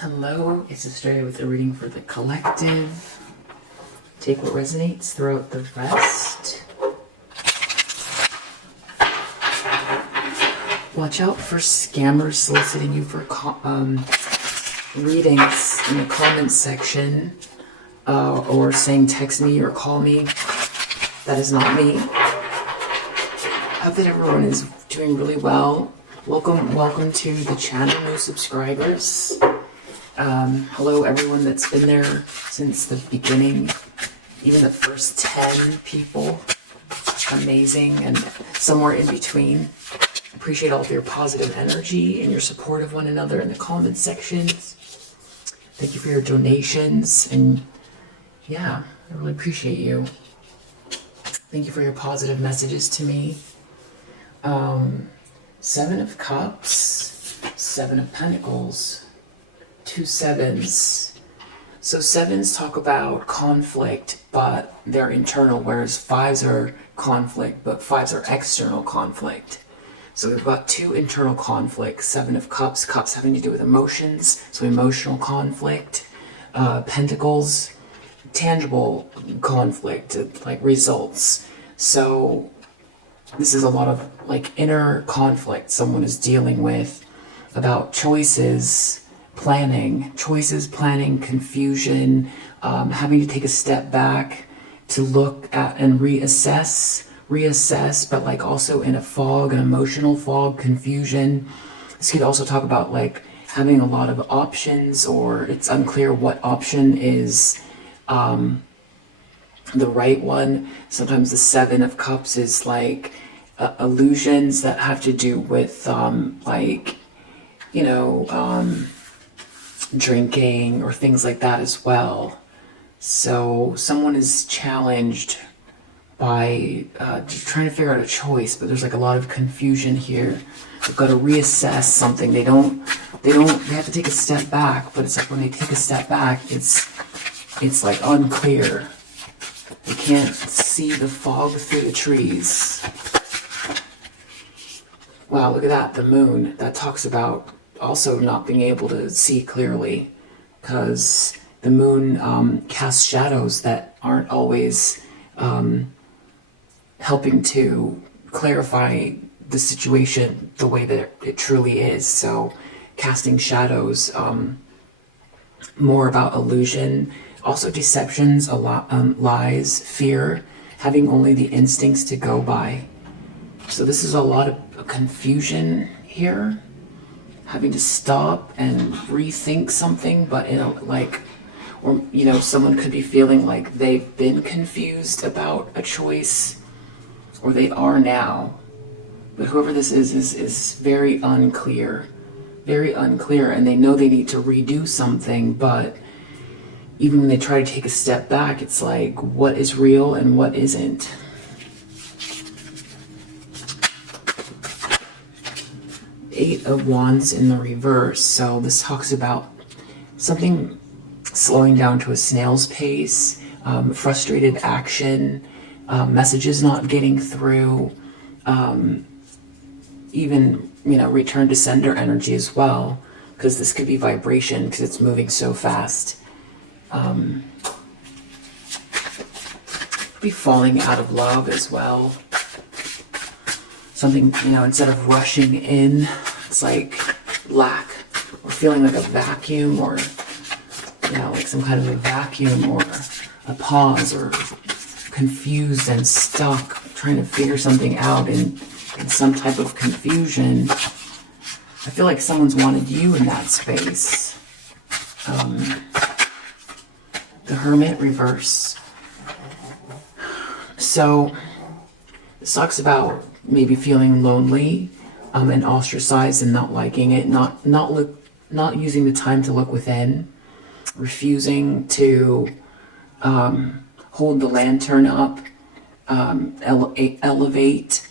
Hello, it's Australia with a reading for the collective. Take what resonates, throw out the rest. Watch out for scammers soliciting you for readings in the comments section, or saying text me or call me. That is not me. I hope that everyone is doing really well. Welcome to the channel, new subscribers. Hello everyone that's been there since the beginning, even the first 10 people, amazing, and somewhere in between. Appreciate all of your positive energy and your support of one another in the comment sections. Thank you for your donations, and yeah, I really appreciate you. Thank you for your positive messages to me. 7 of Cups, 7 of Pentacles, 2 sevens. So 7s talk about conflict, but they're internal, whereas 5s are conflict, but 5s are external conflict. So we've got 2 internal conflicts. 7 of Cups, Cups having to do with emotions, so emotional conflict. Pentacles, tangible conflict, like results. So this is a lot of like inner conflict someone is dealing with about choices, planning, confusion, having to take a step back to look at and reassess, but like also in a fog, an emotional fog, confusion. This could also talk about like having a lot of options, or it's unclear what option is the right one. Sometimes the 7 of Cups is like illusions that have to do with like, you know, drinking or things like that as well. So someone is challenged by just trying to figure out a choice, but there's like a lot of confusion here. They've got to reassess something. They have to take a step back, but it's like when they take a step back, it's like unclear. They can't see the fog through the trees. Wow, look at that, the moon. That talks about also not being able to see clearly, because the moon casts shadows that aren't always helping to clarify the situation the way that it truly is. So casting shadows, more about illusion, also deceptions, lies, fear, having only the instincts to go by. So this is a lot of confusion here, having to stop and rethink something, but in a like, or you know, someone could be feeling like they've been confused about a choice, or they are now. But whoever this is very unclear, and they know they need to redo something, but even when they try to take a step back, it's like, what is real and what isn't? Eight of Wands in the reverse. So this talks about something slowing down to a snail's pace, frustrated action, messages not getting through, even, you know, return to sender energy as well, because this could be vibration because it's moving so fast. Be falling out of love as well. Something, you know, instead of rushing in, it's like lack, or feeling like a vacuum, or, you know, like some kind of a vacuum, or a pause, or confused and stuck, trying to figure something out in some type of confusion. I feel like someone's wanted you in that space. The Hermit reverse. So this talks about maybe feeling lonely, and ostracized and not liking it, not using the time to look within, refusing to hold the lantern up, elevate,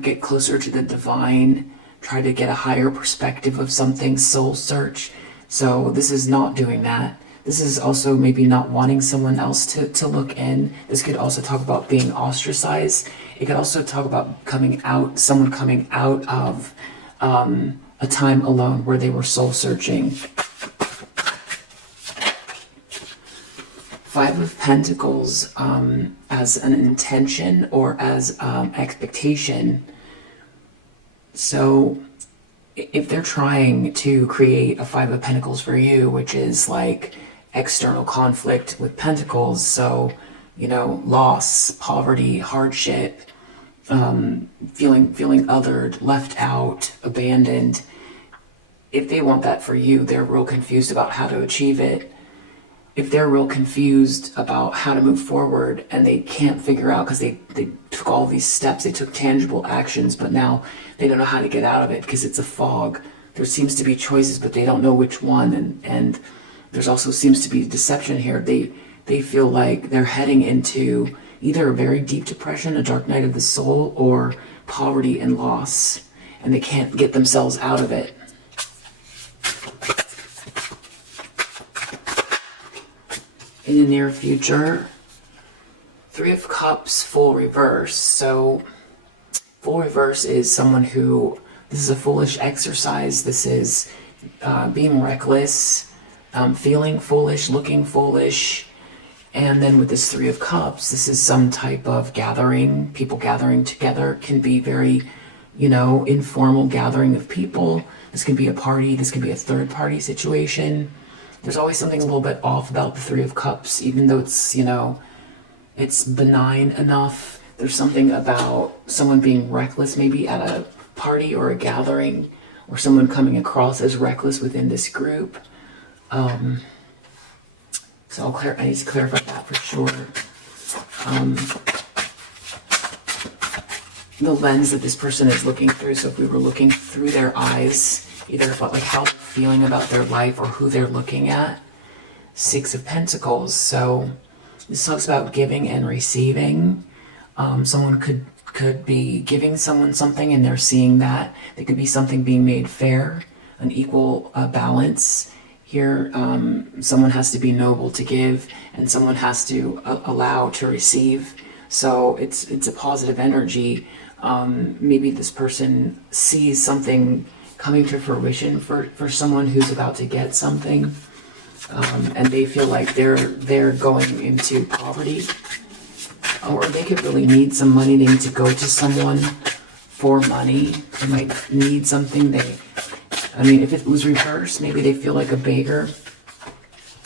get closer to the divine, try to get a higher perspective of something, soul search. So this is not doing that. This is also maybe not wanting someone else to look in. This could also talk about being ostracized. It could also talk about someone coming out of a time alone where they were soul searching. Five of Pentacles as an intention or as expectation. So if they're trying to create a Five of Pentacles for you, which is like external conflict with Pentacles, so, you know, loss, poverty, hardship, feeling othered, left out, abandoned. If they want that for you, they're real confused about how to achieve it. If they're real confused about how to move forward and they can't figure out, because they took all these steps, they took tangible actions, but now they don't know how to get out of it because it's a fog. There seems to be choices, but they don't know which one. And there's also seems to be deception here. They feel like they're heading into either a very deep depression, a dark night of the soul, or poverty and loss, and they can't get themselves out of it. In the near future, Three of Cups, full reverse. So full reverse is someone who, this is a foolish exercise. This is being reckless, feeling foolish, looking foolish. And then with this Three of Cups, this is some type of gathering, people gathering together. Can be very, you know, informal gathering of people. This can be a party. This can be a third party situation. There's always something a little bit off about the Three of Cups, even though it's, you know, it's benign enough. There's something about someone being reckless maybe at a party or a gathering, or someone coming across as reckless within this group. So I need to clarify that for sure. The lens that this person is looking through, so if we were looking through their eyes, either about like how they're feeling about their life or who they're looking at. Six of Pentacles. So this talks about giving and receiving. Someone could be giving someone something and they're seeing that. There could be something being made fair, an equal balance. Here, someone has to be noble to give, and someone has to allow to receive. So it's a positive energy. Maybe this person sees something coming to fruition for someone who's about to get something, and they feel like they're going into poverty, or they could really need some money. They need to go to someone for money. They might need something. I mean, if it was reversed, maybe they feel like a beggar,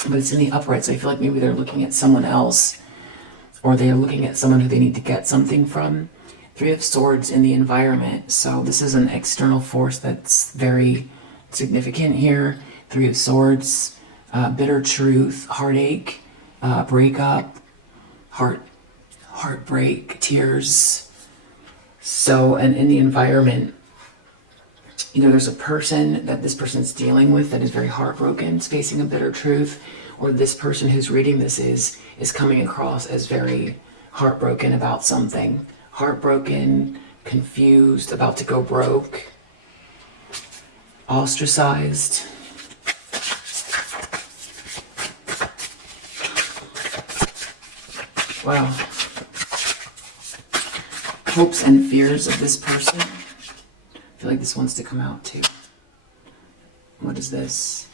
but it's in the upright, so I feel like maybe they're looking at someone else, or they're looking at someone who they need to get something from. Three of Swords in the environment, so this is an external force that's very significant here. Three of Swords, bitter truth, heartache, breakup, heartbreak, tears. So, and in the environment, either there's a person that this person's dealing with that is very heartbroken, is facing a bitter truth, or this person who's reading this is coming across as very heartbroken about something. Heartbroken, confused, about to go broke, ostracized. Wow. Hopes and fears of this person. I feel like this wants to come out too. What is this?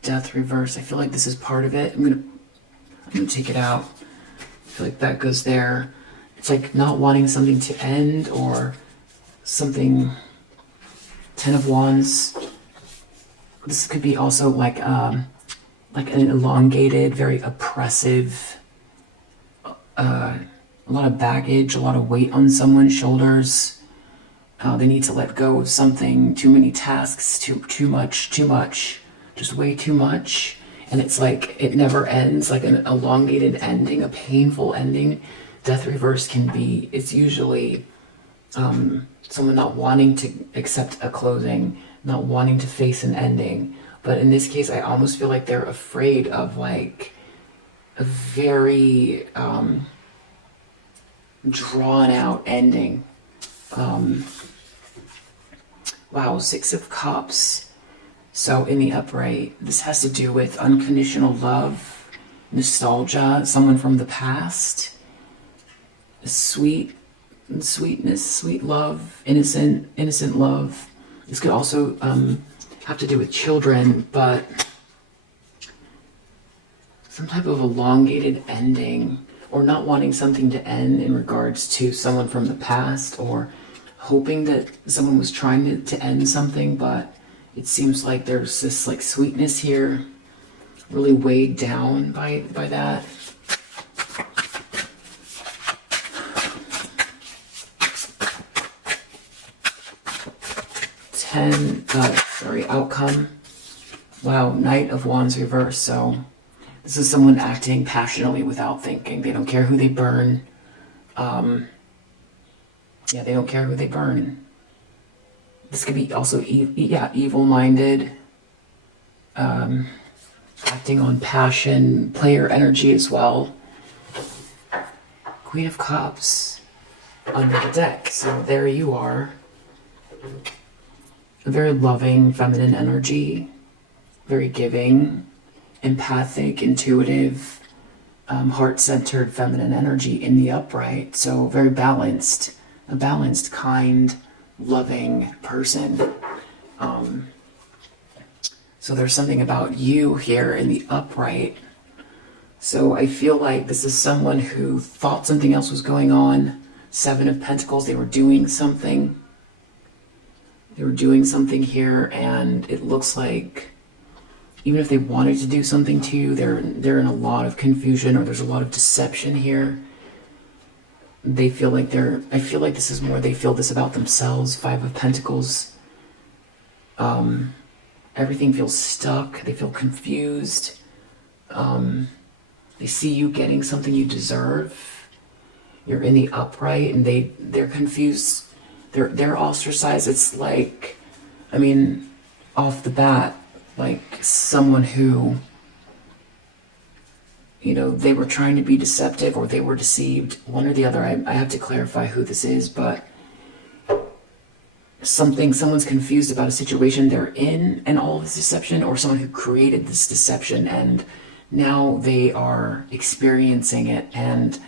Death reverse. I feel like this is part of it. I'm gonna take it out. I feel like that goes there. It's like not wanting something to end, or something. 10 of Wands. This could be also like an elongated, very oppressive, a lot of baggage, a lot of weight on someone's shoulders. They need to let go of something, too many tasks, too much, just way too much. And it's like it never ends, like an elongated ending, a painful ending. Death reverse can be, it's usually someone not wanting to accept a closing, not wanting to face an ending. But in this case, I almost feel like they're afraid of like a very drawn out ending. Wow, Six of Cups. So in the upright, this has to do with unconditional love, nostalgia, someone from the past, sweetness, sweet love, innocent love. This could also have to do with children, but some type of elongated ending, or not wanting something to end in regards to someone from the past, or hoping that someone was trying to end something, but it seems like there's this like sweetness here, really weighed down by that. Outcome. Wow, Knight of Wands reverse. So this is someone acting passionately without thinking. They don't care who they burn. Yeah, they don't care who they burn. This could be also, evil-minded. Acting on passion, player energy as well. Queen of Cups under the deck. So there you are. A very loving, feminine energy. Very giving, empathic, intuitive, heart-centered feminine energy in the upright. So very balanced. A balanced, kind, loving person. So there's something about you here in the upright. So I feel like this is someone who thought something else was going on. Seven of Pentacles, they were doing something. They were doing something here, and it looks like even if they wanted to do something to you, they're in a lot of confusion, or there's a lot of deception here. They feel like I feel like this is more, they feel this about themselves. Five of Pentacles. Everything feels stuck. They feel confused. They see you getting something you deserve. You're in the upright, and they're confused. They're ostracized. It's like, I mean, off the bat, like someone who, you know, they were trying to be deceptive, or they were deceived. One or the other. I have to clarify who this is, but someone's confused about a situation they're in and all of this deception, or someone who created this deception, and now they are experiencing it. And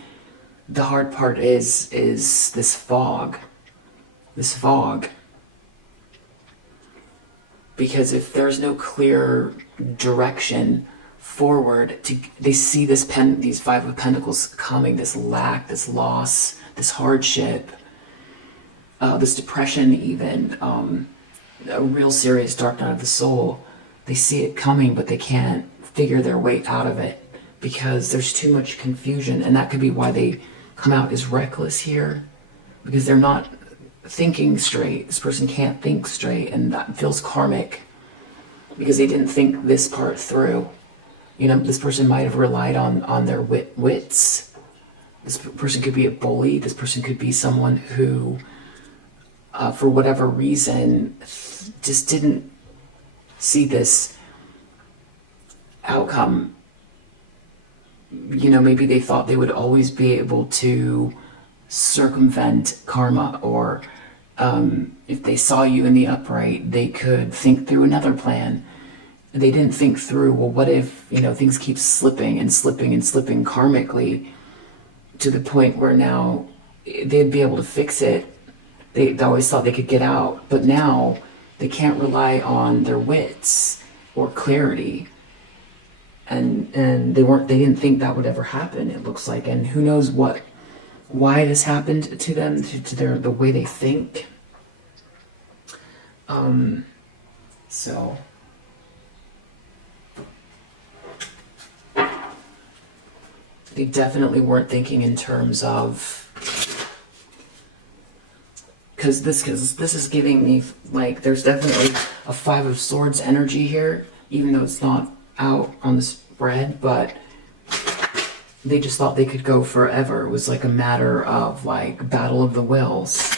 the hard part is this fog. Because if there's no clear direction forward, they see these Five of Pentacles coming, this lack, this loss, this hardship, this depression even, a real serious dark night of the soul. They see it coming, but they can't figure their way out of it because there's too much confusion. And that could be why they come out as reckless here, because they're not thinking straight. This person can't think straight, and that feels karmic because they didn't think this part through. You know, this person might have relied on their wits. This person could be a bully. This person could be someone who, for whatever reason, just didn't see this outcome. You know, maybe they thought they would always be able to circumvent karma, or if they saw you in the upright, they could think through another plan. They didn't think through, well, what if, you know, things keep slipping and slipping and slipping karmically to the point where now they'd be able to fix it. They always thought they could get out, but now they can't rely on their wits or clarity. And they didn't think that would ever happen, it looks like. And who knows why this happened to them, to the way they think. So they definitely weren't thinking in terms of, because this is giving me, like, there's definitely a Five of Swords energy here, even though it's not out on the spread, but they just thought they could go forever. It was like a matter of, like, battle of the wills.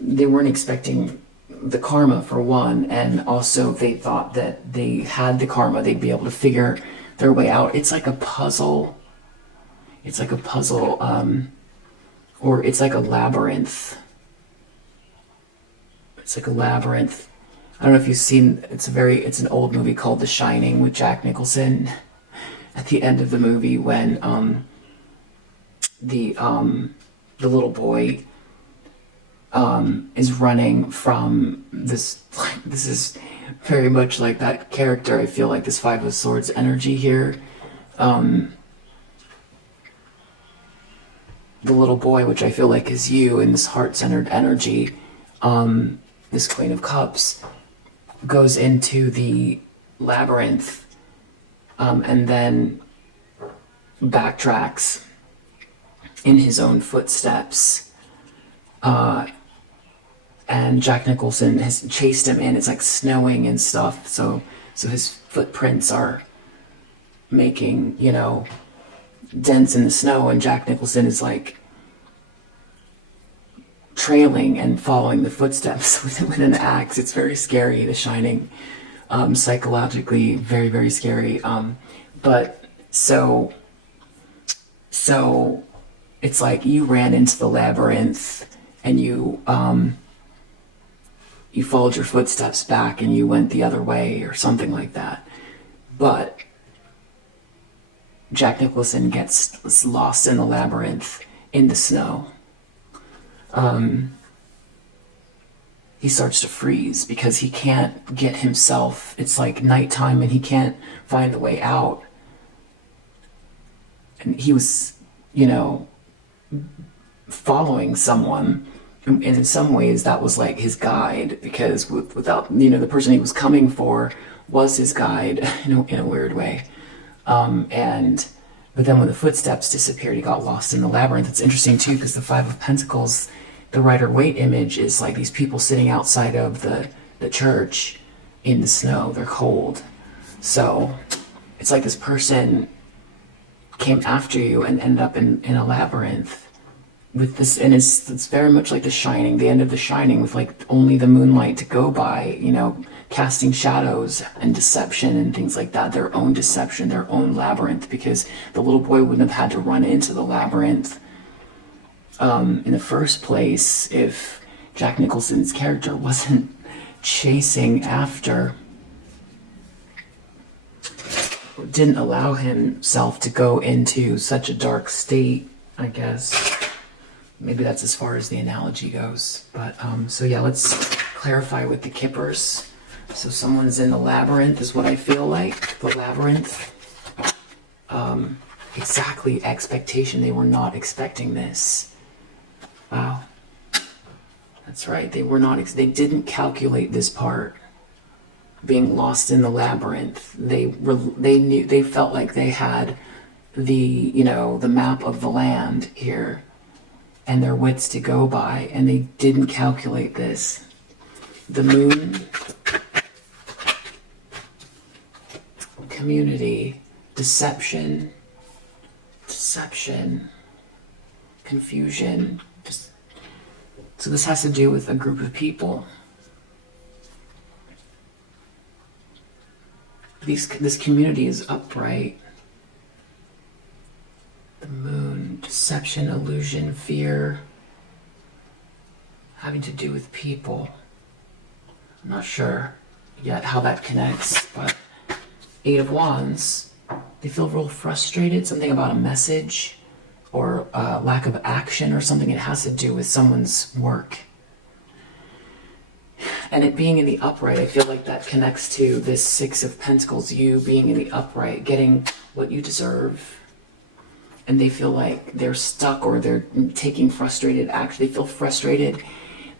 They weren't expecting the karma, for one, and also they thought that they had the karma, they'd be able to figure their way out. It's like a puzzle. It's like a puzzle, or it's like a labyrinth. It's like a labyrinth. I don't know if you've seen, it's an old movie called The Shining with Jack Nicholson. At the end of the movie, when the little boy is running from this, this is very much like that character. I feel like this Five of Swords energy here. the little boy, which I feel like is you in this heart-centered energy, this Queen of Cups, goes into the labyrinth, and then backtracks in his own footsteps. And Jack Nicholson has chased him in. It's like snowing and stuff, so his footprints are making, dents in the snow, and Jack Nicholson is like trailing and following the footsteps with an axe. It's very scary, The Shining, psychologically very, very scary. But so it's like you ran into the labyrinth and you followed your footsteps back and you went the other way or something like that. But Jack Nicholson gets lost in the labyrinth in the snow. He starts to freeze because he can't get himself, it's like nighttime and he can't find the way out. And he was, following someone, and in some ways that was like his guide, because without, the person he was coming for was his guide in a weird way. But then when the footsteps disappeared, he got lost in the labyrinth. It's interesting too, because the Five of Pentacles, the Rider-Waite image is like these people sitting outside of the church in the snow. They're cold. So it's like this person came after you and ended up in a labyrinth with this, and it's very much like The Shining, the end of The Shining, with like only the moonlight to go by, casting shadows and deception and things like that, their own deception, their own labyrinth, because the little boy wouldn't have had to run into the labyrinth in the first place if Jack Nicholson's character wasn't chasing after, or didn't allow himself to go into such a dark state, I guess. Maybe that's as far as the analogy goes. But so yeah, let's clarify with the Kippers. So someone's in the labyrinth is what I feel like. The labyrinth. Exactly, expectation. They were not expecting this. Wow. That's right. They were not. They didn't calculate this part. Being lost in the labyrinth. They knew. They felt like they had the the map of the land here, and their wits to go by, and they didn't calculate this. The moon. Community, deception, confusion. So this has to do with a group of people. This community is upright. The moon, deception, illusion, fear, having to do with people. I'm not sure yet how that connects, but Eight of Wands, they feel real frustrated, something about a message or lack of action or something. It has to do with someone's work. And it being in the upright, I feel like that connects to this Six of Pentacles, you being in the upright, getting what you deserve. And they feel like they're stuck, or they're taking frustrated action. They feel frustrated.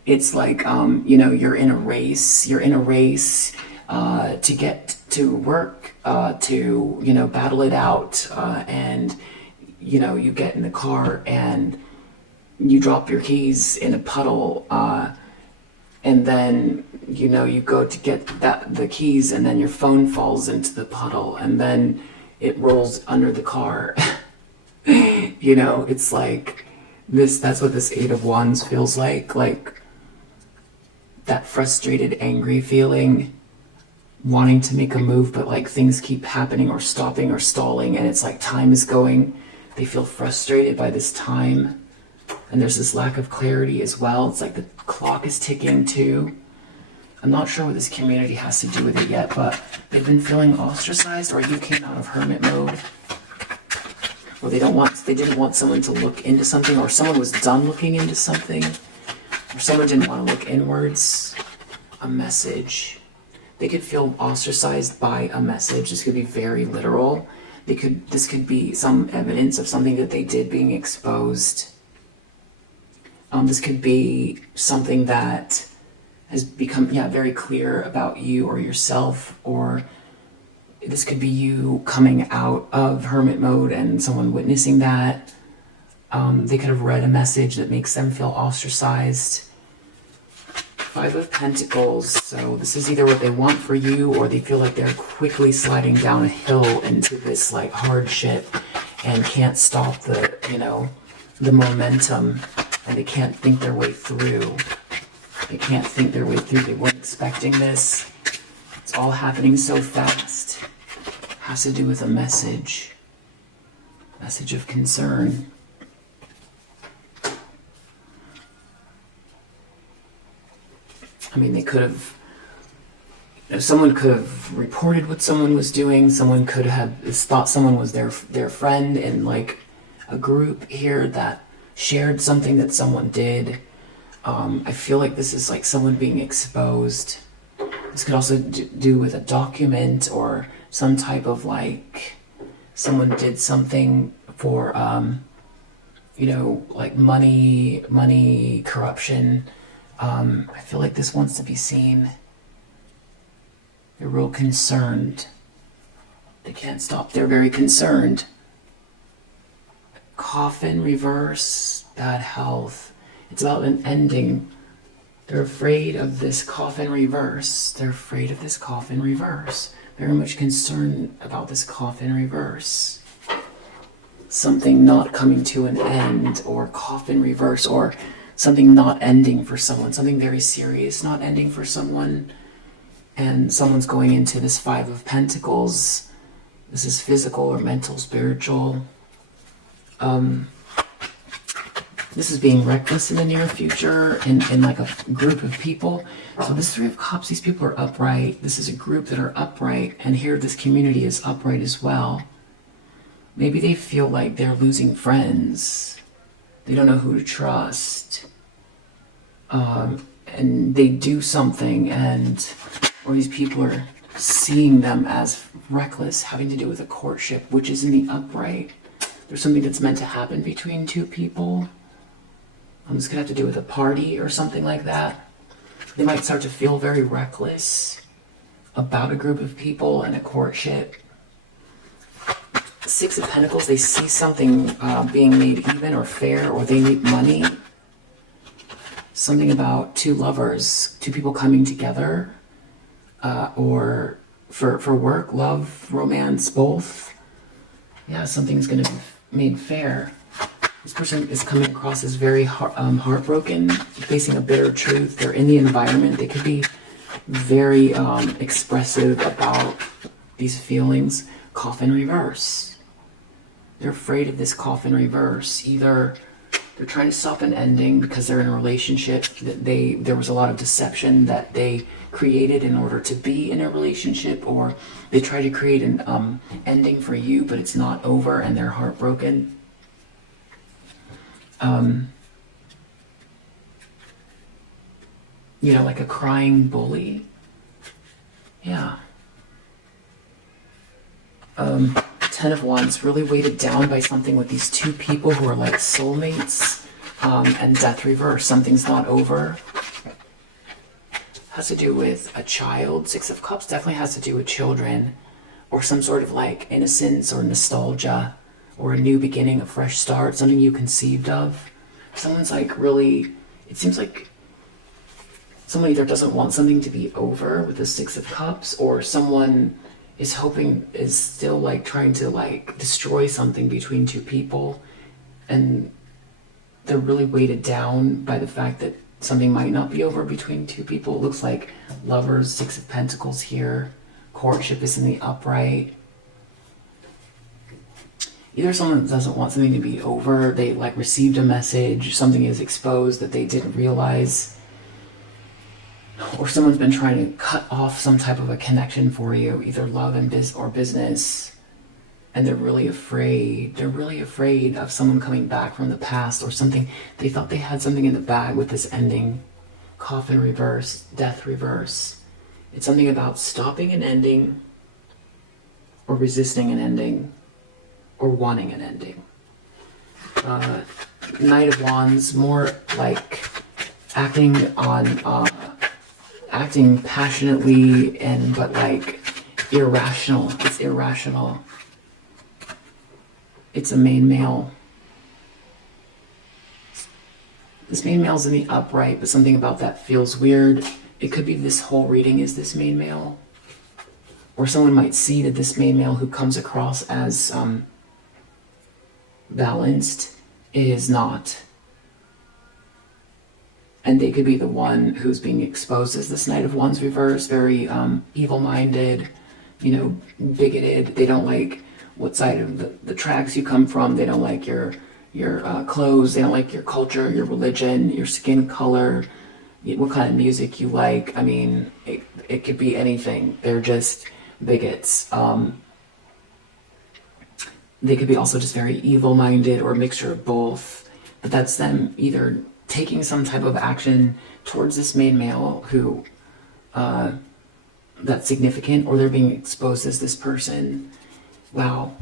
It's like, you're in a race. You're in a race to get to work, to, battle it out. And, you get in the car and you drop your keys in a puddle. And then, you go to get the keys, and then your phone falls into the puddle, and then it rolls under the car. It's like this. That's what this Eight of Wands feels like that frustrated, angry feeling, wanting to make a move, but like things keep happening or stopping or stalling, and it's like time is going. They feel frustrated by this time, and there's this lack of clarity as well. It's like the clock is ticking too. I'm not sure what this community has to do with it yet, but they've been feeling ostracized, or you came out of hermit mode, or they didn't want someone to look into something, or someone was done looking into something, or someone didn't want to look inwards. A message. They could feel ostracized by a message. This could be very literal. This could be some evidence of something that they did being exposed. This could be something that has become, very clear about you or yourself, or this could be you coming out of hermit mode and someone witnessing that. They could have read a message that makes them feel ostracized. Five of Pentacles. So this is either what they want for you, or they feel like they're quickly sliding down a hill into this like hardship and can't stop the, the momentum, and they can't think their way through. They can't think their way through. They weren't expecting this. It's all happening so fast. Has to do with a message of concern. I mean, they could have, someone could have reported what someone was doing. Someone could have thought someone was their friend in like a group here that shared something that someone did. I feel like this is like someone being exposed. This could also do with a document or some type of like someone did something for, like money corruption. I feel like this wants to be seen. They're real concerned. They can't stop. They're very concerned. Coffin reverse, bad health. It's about an ending. They're afraid of this coffin reverse. They're afraid of this coffin reverse. Very much concerned about this coffin reverse. Something not coming to an end, or coffin reverse, or something not ending for someone. Something very serious not ending for someone. And someone's going into this Five of Pentacles. This is physical or mental, spiritual. This is being reckless in the near future in like a group of people. So this Three of Cups, these people are upright. This is a group that are upright. And here this community is upright as well. Maybe they feel like they're losing friends. They don't know who to trust. And they do something, or these people are seeing them as reckless, having to do with a courtship, which is in the upright. There's something that's meant to happen between two people. This could have to do with a party or something like that. They might start to feel very reckless about a group of people and a courtship. Six of Pentacles, they see something being made even or fair, or they need money. Something about two lovers, two people coming together, or for work, love, romance, both. Yeah, something's going to be made fair. This person is coming across as very heartbroken, facing a bitter truth. They're in the environment. They could be very expressive about these feelings. Coffin reverse. They're afraid of this coffin reverse. Either they're trying to stop an ending because they're in a relationship that there was a lot of deception that they created in order to be in a relationship, or they try to create an ending for you, but it's not over and they're heartbroken. Like a crying bully. Yeah. 10 of Wands, really weighted down by something with these two people who are like soulmates, and death reverse. Something's not over. Has to do with a child. Six of Cups definitely has to do with children, or some sort of like innocence or nostalgia, or a new beginning, a fresh start, something you conceived of. Someone's like really, it seems like someone either doesn't want something to be over with the Six of Cups, or someone is still like trying to like destroy something between two people, and they're really weighted down by the fact that something might not be over between two people. It looks like lovers, Six of Pentacles here. Courtship is in the upright. Either someone doesn't want something to be over, they like received a message, something is exposed that they didn't realize, or someone's been trying to cut off some type of a connection for you, either love and business, and they're really afraid. They're really afraid of someone coming back from the past, or something. They thought they had something in the bag with this ending. Coffin reverse, death reverse. It's something about stopping an ending or resisting an ending. or wanting an ending. Knight of Wands, more like acting passionately but like irrational. It's irrational. It's a main male. This main male's in the upright, but something about that feels weird. It could be this whole reading is this main male. Or someone might see that this main male who comes across as balanced is not. And they could be the one who's being exposed as this Knight of Wands reverse, very evil-minded, bigoted. They don't like what side of the tracks you come from. They don't like your clothes. They don't like your culture, your religion, your skin color, what kind of music you like. I mean, it could be anything. They're just bigots. They could be also just very evil-minded or a mixture of both. But that's them either taking some type of action towards this main male who that's significant, or they're being exposed as this person. Wow.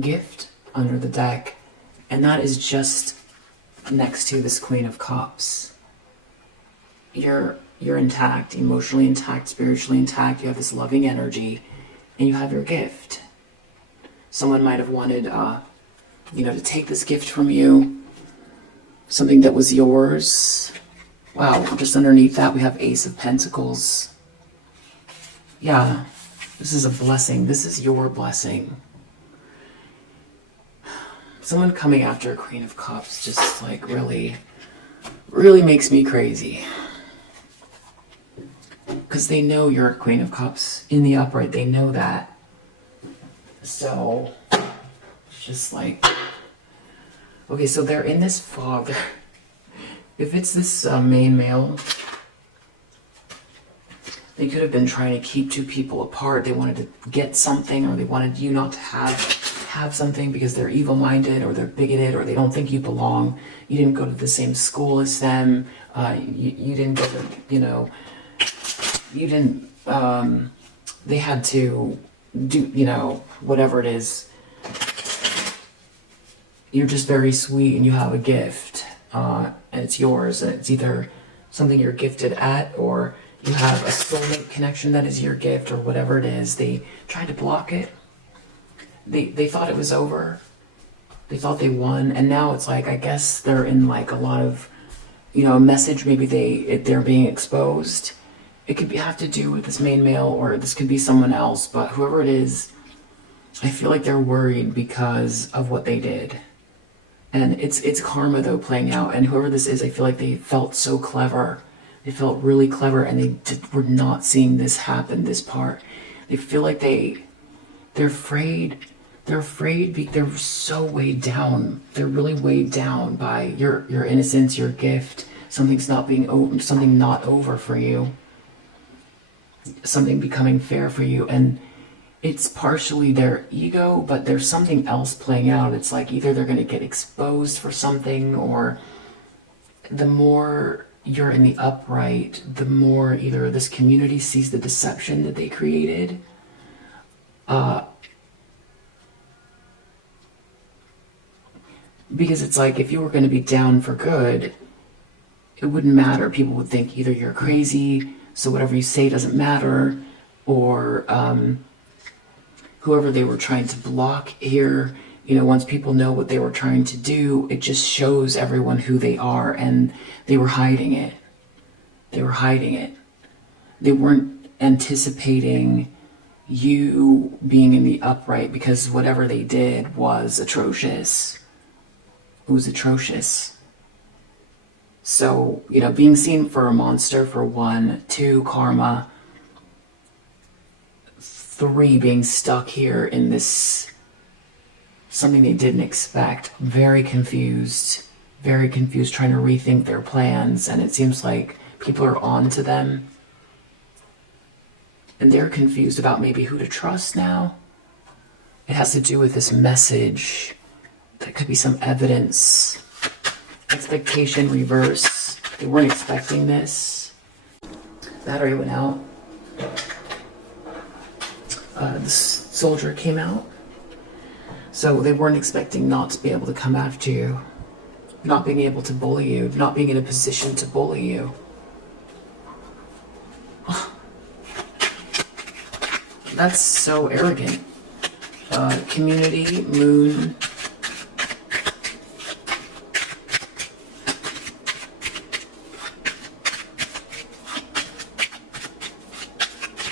Gift under the deck. And that is just next to this Queen of Cups. You're intact, emotionally intact, spiritually intact. You have this loving energy, and you have your gift. Someone might have wanted, to take this gift from you, something that was yours. Wow, just underneath that we have Ace of Pentacles. Yeah, this is a blessing. This is your blessing. Someone coming after a Queen of Cups just like really, really makes me crazy. Because they know you're a Queen of Cups in the upright. They know that. So, it's just like, okay, so they're in this fog. If it's this main male, they could have been trying to keep two people apart. They wanted to get something, or they wanted you not to have something because they're evil-minded, or they're bigoted, or they don't think you belong. You didn't go to the same school as them. You didn't go to, you didn't, they had to do, whatever it is. You're just very sweet, and you have a gift, and it's yours, and it's either something you're gifted at, or you have a soulmate connection that is your gift, or whatever it is. They tried to block it. They thought it was over. They thought they won, and now it's like, I guess they're in like a lot of, a message. Maybe they're being exposed. It could have to do with this main male, or this could be someone else, but whoever it is, I feel like they're worried because of what they did. And it's karma though playing out, and whoever this is, I feel like they felt so clever. They felt really clever, and they were not seeing this happen, this part. They feel like they're afraid. They're afraid they're so weighed down. They're really weighed down by your innocence, your gift. Something not over for you. Something becoming fair for you. And it's partially their ego, but there's something else playing out. It's like either they're going to get exposed for something, or the more you're in the upright, the more either this community sees the deception that they created, because it's like if you were going to be down for good, it wouldn't matter. People would think either you're crazy, so whatever you say doesn't matter, or whoever they were trying to block here, once people know what they were trying to do, it just shows everyone who they are, and they were hiding it. They were hiding it. They weren't anticipating you being in the upright, because whatever they did was atrocious. It was atrocious. So, being seen for a monster, for 1, 2, karma, 3, being stuck here in this, something they didn't expect, very confused, trying to rethink their plans, and it seems like people are on to them, and they're confused about maybe who to trust now. It has to do with this message. That could be some evidence. Expectation reverse. They weren't expecting this. Battery went out. The soldier came out. So they weren't expecting not to be able to come after you, not being able to bully you, not being in a position to bully you. That's so arrogant. Community, moon.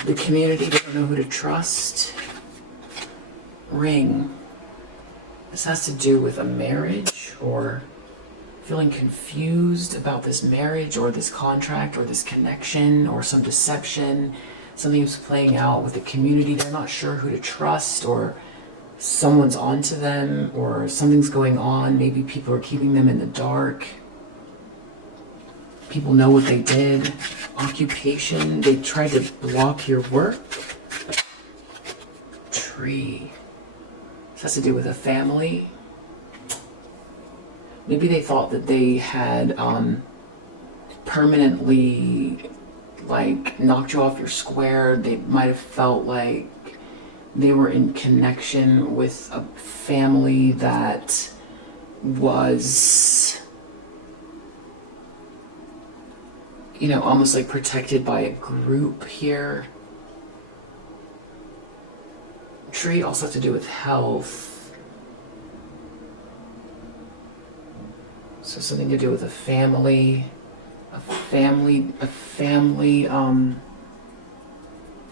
The community, they don't know who to trust. Ring. This has to do with a marriage, or feeling confused about this marriage or this contract or this connection or some deception. Something is playing out with the community. They're not sure who to trust, or someone's onto them, or something's going on. Maybe people are keeping them in the dark. People know what they did. Occupation, they tried to block your work. Tree. This has to do with a family. Maybe they thought that they had permanently knocked you off your square. They might have felt like they were in connection with a family that was, almost like protected by a group here. Tree also has to do with health. So something to do with a family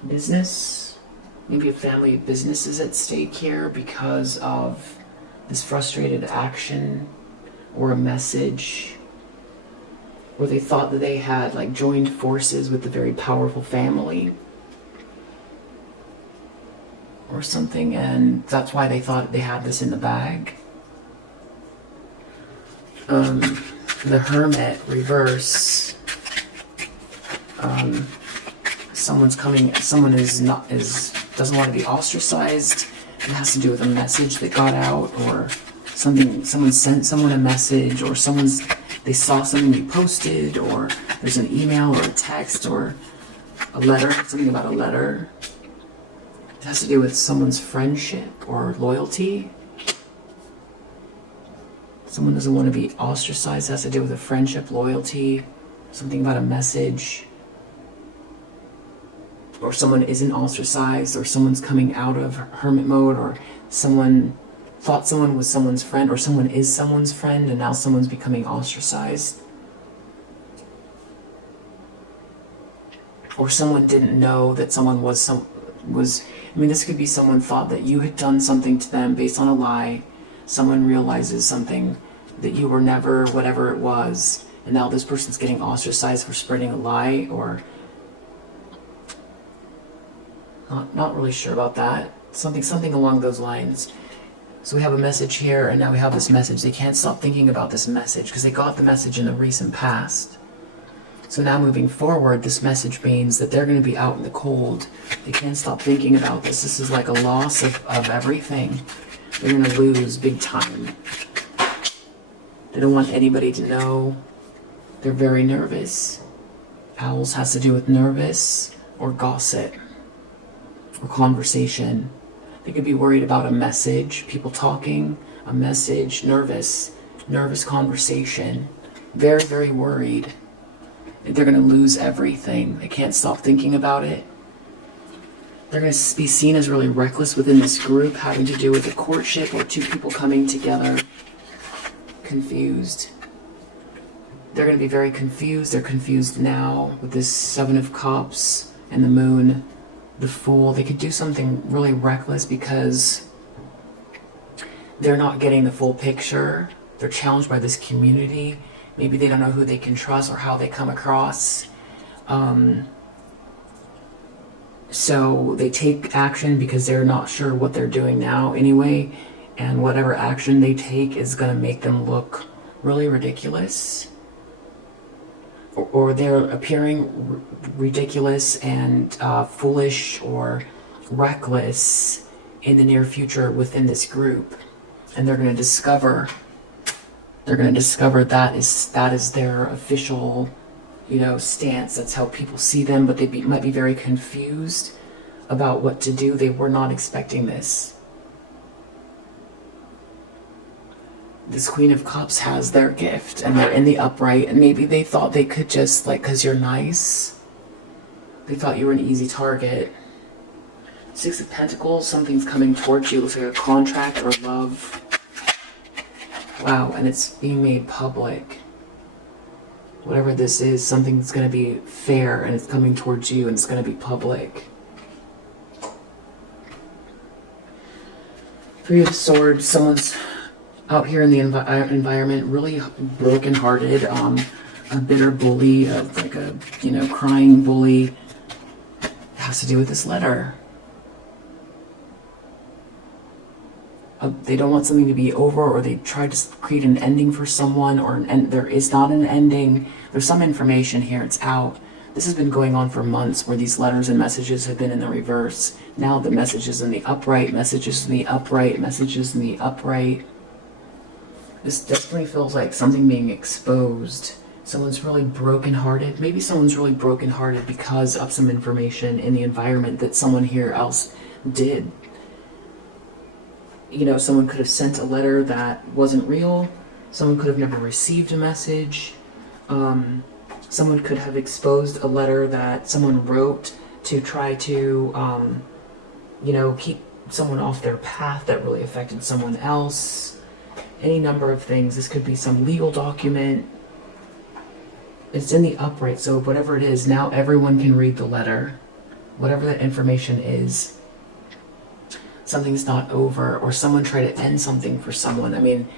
business. Maybe a family business is at stake here because of this frustrated action or a message, where they thought that they had joined forces with a very powerful family or something, and that's why they thought they had this in the bag. The Hermit, reverse. Someone doesn't want to be ostracized. It has to do with a message that got out, or someone sent someone a message, or they saw something you posted, or there's an email or a text or a letter, something about a letter. It has to do with someone's friendship or loyalty. Someone doesn't want to be ostracized. It has to do with a friendship, loyalty, something about a message. Or someone isn't ostracized, or someone's coming out of hermit mode, or someone thought someone was someone's friend, or someone is someone's friend and now someone's becoming ostracized. Or someone didn't know that someone this could be someone thought that you had done something to them based on a lie. Someone realizes something that you were never, whatever it was, and now this person's getting ostracized for spreading a lie, or not really sure about that. Something along those lines. So we have a message here, and now we have this message. They can't stop thinking about this message because they got the message in the recent past. So now moving forward, this message means that they're going to be out in the cold. They can't stop thinking about this. This is like a loss of everything. They're going to lose big time. They don't want anybody to know. They're very nervous. Owls has to do with nervous or gossip or conversation. They could be worried about a message, people talking, a message, nervous conversation. Very, very worried. They're going to lose everything. They can't stop thinking about it. They're going to be seen as really reckless within this group, having to do with a courtship or two people coming together. Confused. They're going to be very confused. They're confused now with this Seven of Cups and the Moon, the Fool. They could do something really reckless because they're not getting the full picture. They're challenged by this community. Maybe they don't know who they can trust or how they come across. So they take action because they're not sure what they're doing now anyway, and whatever action they take is going to make them look really ridiculous, or they're appearing ridiculous and foolish or reckless in the near future within this group, and they're going to discover that is their official stance. That's how people see them, but they might be very confused about what to do. They were not expecting this. this Queen of Cups has their gift and they're in the upright, and maybe they thought they could just, like, because you're nice, they thought you were an easy target. Six of Pentacles, something's coming towards you. Looks like a contract or love. Wow, and it's being made public. Whatever this is, something's going to be fair and it's coming towards you and it's going to be public. Three of Swords, someone's out here in the environment, really brokenhearted, a bitter bully, like a, crying bully. It has to do with this letter. They don't want something to be over, or they try to create an ending for someone, and there is not an ending. There's some information here, it's out. This has been going on for months, where these letters and messages have been in the reverse. Now the messages in the upright, messages in the upright, messages in the upright. This definitely feels like something being exposed. Someone's really brokenhearted. Maybe someone's really brokenhearted because of some information in the environment that someone here else did. Someone could have sent a letter that wasn't real. Someone could have never received a message. Someone could have exposed a letter that someone wrote to try to, keep someone off their path that really affected someone else. Any number of things. This could be some legal document. It's in the upright, so whatever it is, now everyone can read the letter. Whatever that information is. Something's not over, or someone tried to end something for someone. I mean,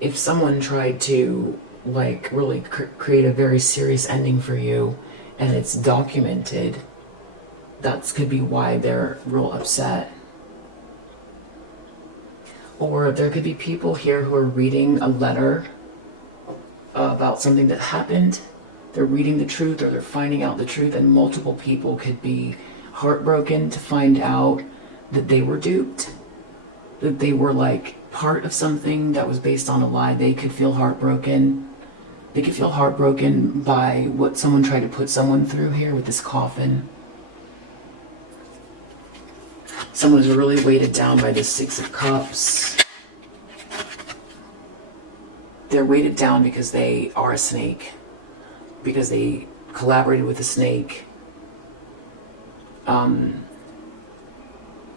if someone tried to, really create a very serious ending for you, and it's documented, that could be why they're real upset. Or there could be people here who are reading a letter about something that happened. They're reading the truth, or they're finding out the truth, and multiple people could be heartbroken to find out that they were duped, that they were part of something that was based on a lie. They could feel heartbroken. They could feel heartbroken by what someone tried to put someone through here with this coffin. Someone is really weighted down by the Six of Cups. They're weighted down because they are a snake, because they collaborated with a snake.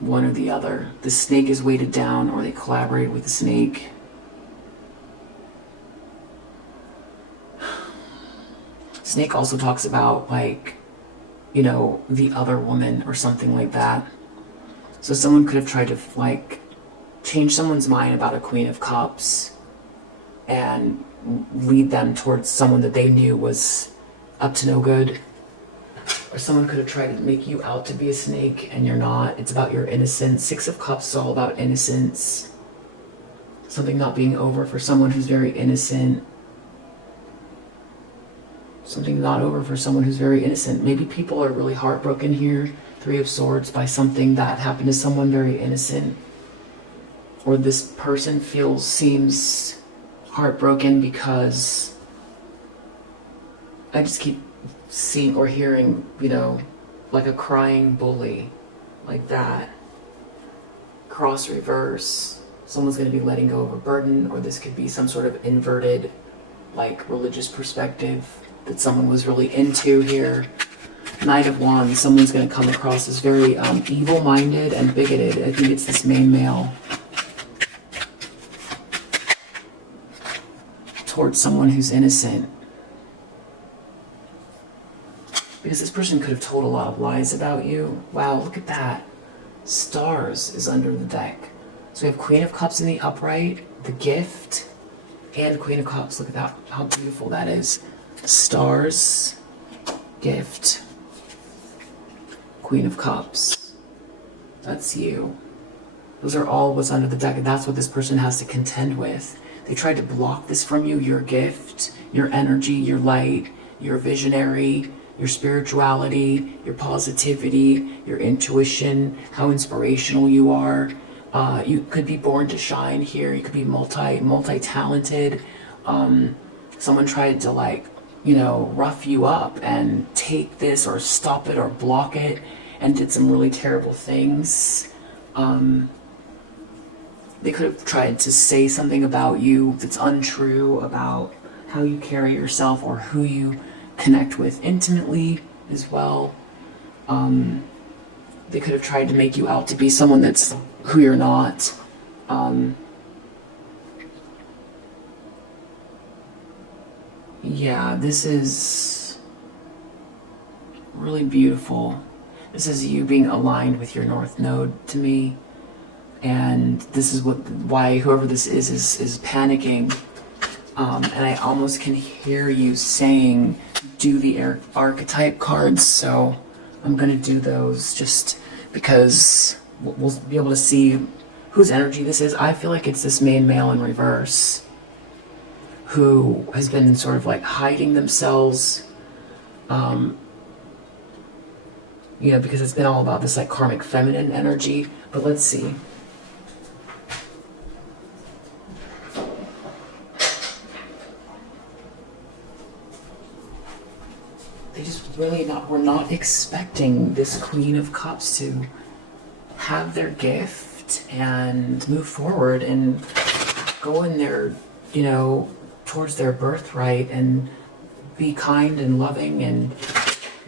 One or the other. The snake is weighted down, or they collaborate with the snake. Snake also talks about, the other woman or something like that. So someone could have tried to, change someone's mind about a Queen of Cups and lead them towards someone that they knew was up to no good. Or someone could have tried to make you out to be a snake, and you're not. It's about your innocence. Six of Cups is all about innocence. Something not being over for someone who's very innocent. Something not over for someone who's very innocent. Maybe people are really heartbroken here, Three of Swords, by something that happened to someone very innocent. Or this person seems heartbroken because I just keep seeing or hearing, like a crying bully, like that. Cross reverse. Someone's going to be letting go of a burden, or this could be some sort of inverted, religious perspective that someone was really into here. Knight of Wands, someone's going to come across as very evil-minded and bigoted. I think it's this main male. Towards someone who's innocent. Because this person could have told a lot of lies about you. Wow, look at that. Stars is under the deck. So we have Queen of Cups in the upright, the gift, and Queen of Cups. Look at that, how beautiful that is. Stars, gift, Queen of Cups. That's you. Those are all what's under the deck, and that's what this person has to contend with. They tried to block this from you, your gift, your energy, your light, your visionary, your spirituality, your positivity, your intuition, how inspirational you are. You could be born to shine here. You could be multi-talented. Someone tried to rough you up and take this or stop it or block it, and did some really terrible things. They could have tried to say something about you that's untrue about how you carry yourself or who you connect with intimately as well. They could have tried to make you out to be someone that's who you're not. Yeah, this is really beautiful. This is you being aligned with your North Node to me. And this is why whoever this is panicking. And I almost can hear you saying, do the archetype cards. So I'm going to do those just because we'll be able to see whose energy this is. I feel like it's this main male in reverse who has been sort of like hiding themselves, you know, because it's been all about this like karmic feminine energy. But let's see. They just really were not expecting this Queen of Cups to have their gift and move forward and go in their, you know, towards their birthright and be kind and loving and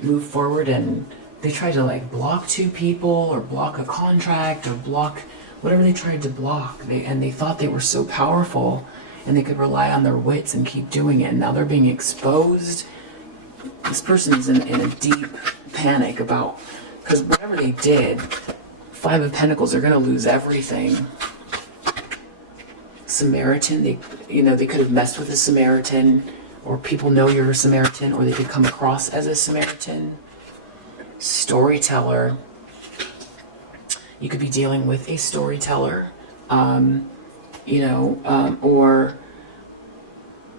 move forward. And they tried to like block two people or block a contract or block whatever they tried to block. They thought they were so powerful and they could rely on their wits and keep doing it. And now they're being exposed. This person's in a deep panic about, because whatever they did, Five of Pentacles are going to lose everything. Samaritan, they could have messed with a Samaritan, or people know you're a Samaritan, or they could come across as a Samaritan. Storyteller, you could be dealing with a storyteller, or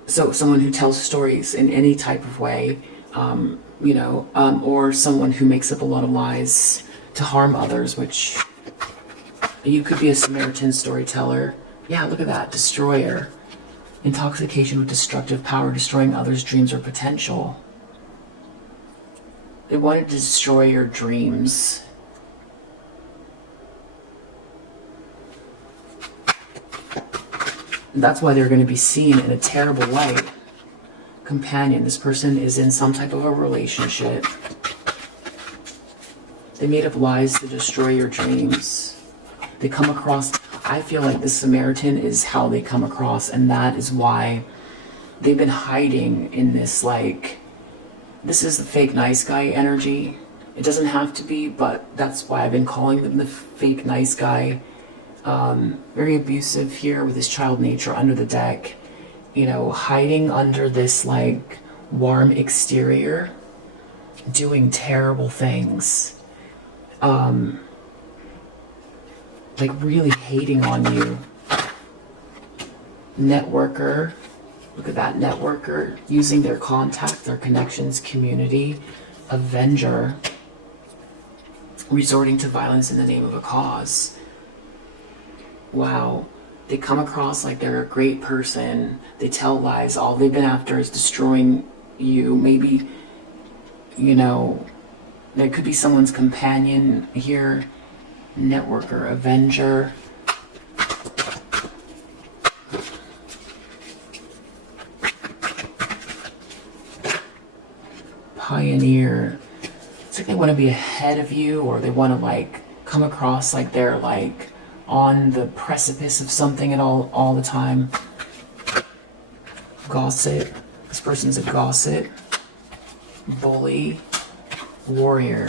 so someone who tells stories in any type of way, or someone who makes up a lot of lies to harm others, which you could be a Samaritan storyteller. Yeah, look at that. Destroyer. Intoxication with destructive power, destroying others' dreams or potential. They wanted to destroy your dreams. And that's why they're going to be seen in a terrible light. Companion. This person is in some type of a relationship. They made up lies to destroy your dreams. They come across, I feel like the Samaritan is how they come across, and that is why they've been hiding in this, like, this is the fake nice guy energy. It doesn't have to be, but that's why I've been calling them the fake nice guy. Very abusive here with his child nature under the deck. You know, hiding under this, like, warm exterior, doing terrible things. Like really hating on you. Networker. Look at that networker. Using their contact, their connections, community. Avenger. Resorting to violence in the name of a cause. Wow. They come across like they're a great person. They tell lies. All they've been after is destroying you. Maybe, you know, there could be someone's companion here. Networker, Avenger. Pioneer. It's like they want to be ahead of you, or they want to like come across like they're like on the precipice of something at all the time. Gossip. This person's a gossip. Bully. Warrior.